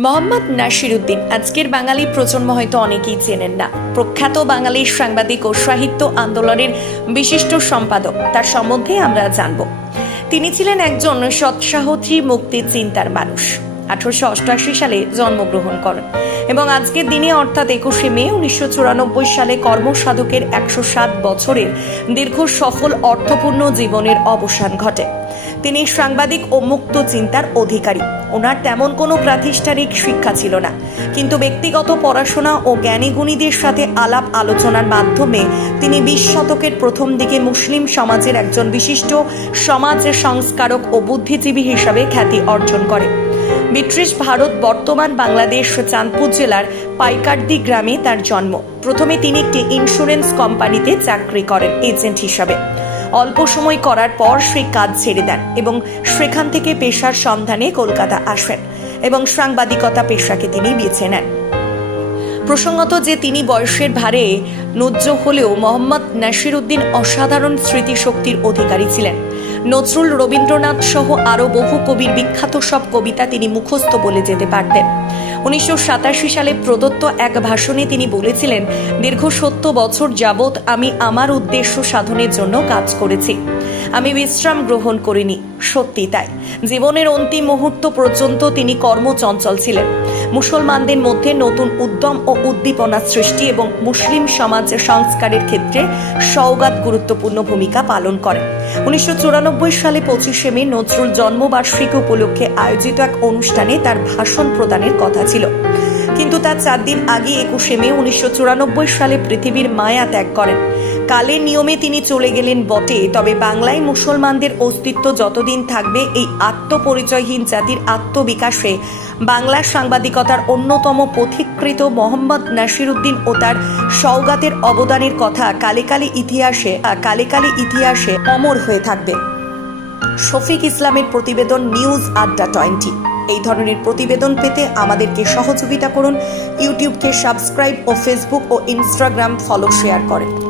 মোহাম্মদ নাসির উদ্দিন আজকের বাঙালি প্রজন্ম হয়তো অনেকেই চেনেন না। প্রখ্যাত বাঙালি সাংবাদিক ও সাহিত্য আন্দোলনের বিশিষ্ট সম্পাদক। তার সম্বন্ধে আমরা জানব। তিনি ছিলেন একজন সৎসাহসী মুক্তি চিন্তার মানুষ। আঠারোশো অষ্টআশি সালে জন্মগ্রহণ করেন এবং আজকের দিনে অর্থাৎ একুশে মে উনিশশো চুরানব্বই সালে কর্মসাধকের একশো সাত বছরের দীর্ঘ সফল অর্থপূর্ণ জীবনের অবসান ঘটে। তিনি সাংবাদিক ও মুক্ত চিন্তার অধিকারী। ওনার তেমন কোনো প্রাতিষ্ঠানিক শিক্ষা ছিল না। কিন্তু ব্যক্তিগত পড়াশোনা ও জ্ঞানীগুণীদের সাথে আলাপ আলোচনার মাধ্যমে তিনি বিশ শতকের প্রথম দিকে মুসলিম সমাজের একজন বিশিষ্ট সমাজ সংস্কারক ও বুদ্ধিজীবী হিসাবে খ্যাতি অর্জন করে ব্রিটিশ ভারত বর্তমান বাংলাদেশ চাঁদপুর জেলার পাইকারদি গ্রামে তার জন্ম। প্রথমে তিনি একটি ইন্স্যুরেন্স কোম্পানিতে চাকরি করেন এজেন্ট হিসাবে। অল্প সময় করার পর সেই কাজ ছেড়ে দেন এবং সেখান থেকে পেশার সন্ধানে কলকাতা আসেন এবং সাংবাদিকতা পেশাকে তিনি বেছে নেন। প্রসঙ্গত যে তিনি বয়সের ভারে নুজ্জ হলেও মোহাম্মদ নাসির উদ্দিন অসাধারণ স্মৃতিশক্তির অধিকারী ছিলেন। নজরুল রবীন্দ্রনাথ সহ আরও বহু কবির বিখ্যাত সব কবিতা তিনি মুখস্থ বলে যেতে পারতেন। উনিশশো সাতাশি সালে প্রদত্ত এক ভাষণে তিনি বলেছিলেন, দীর্ঘ সত্য বছর যাবৎ আমি আমার উদ্দেশ্য সাধনের জন্য কাজ করেছি। আমি বিশ্রাম গ্রহণ করিনি, সত্যি তাই। জীবনের অন্তিম মুহূর্ত পর্যন্ত তিনি কর্মচঞ্চল ছিলেন। মুসলমানদের মধ্যে নতুন উদ্যম ও উদ্দীপনা সৃষ্টি এবং মুসলিম সমাজ সংস্কারের ক্ষেত্রে সওগাত গুরুত্বপূর্ণ ভূমিকা পালন করে। উনিশশো সালে পঁচিশে মে নজরুল জন্মবার্ষিকী উপলক্ষে আয়োজিত এক অনুষ্ঠানে তার ভাষণ প্রদানের কথা ছিল। কিন্তু তার চার দিন আগে একুশে মে উনিশশো চুরানব্বই সালে পৃথিবীর মায়া ত্যাগ করেন। কালের নিয়মে তিনি চলে গেলেন বটে। তবে বাংলায় মুসলমানদের অস্তিত্ব যতদিন থাকবে, এই আত্মপরিচয়হীন জাতির আত্মবিকাশে বাংলার সাংবাদিকতার অন্যতম পথিকৃত মোহাম্মদ নাসির উদ্দিন ও তার সওগাতের অবদানের কথা কালে কালে ইতিহাসে কালে কালে ইতিহাসে অমর হয়ে থাকবে। শফিক ইসলামের প্রতিবেদন নিউজ আড্ডা টোয়েন্টি। এই ধরনের প্রতিবেদন পেতে আমাদেরকে সহযোগিতা করুন। ইউটিউবকে সাবস্ক্রাইব ও ফেসবুক ও ইনস্টাগ্রাম ফলো শেয়ার করেন।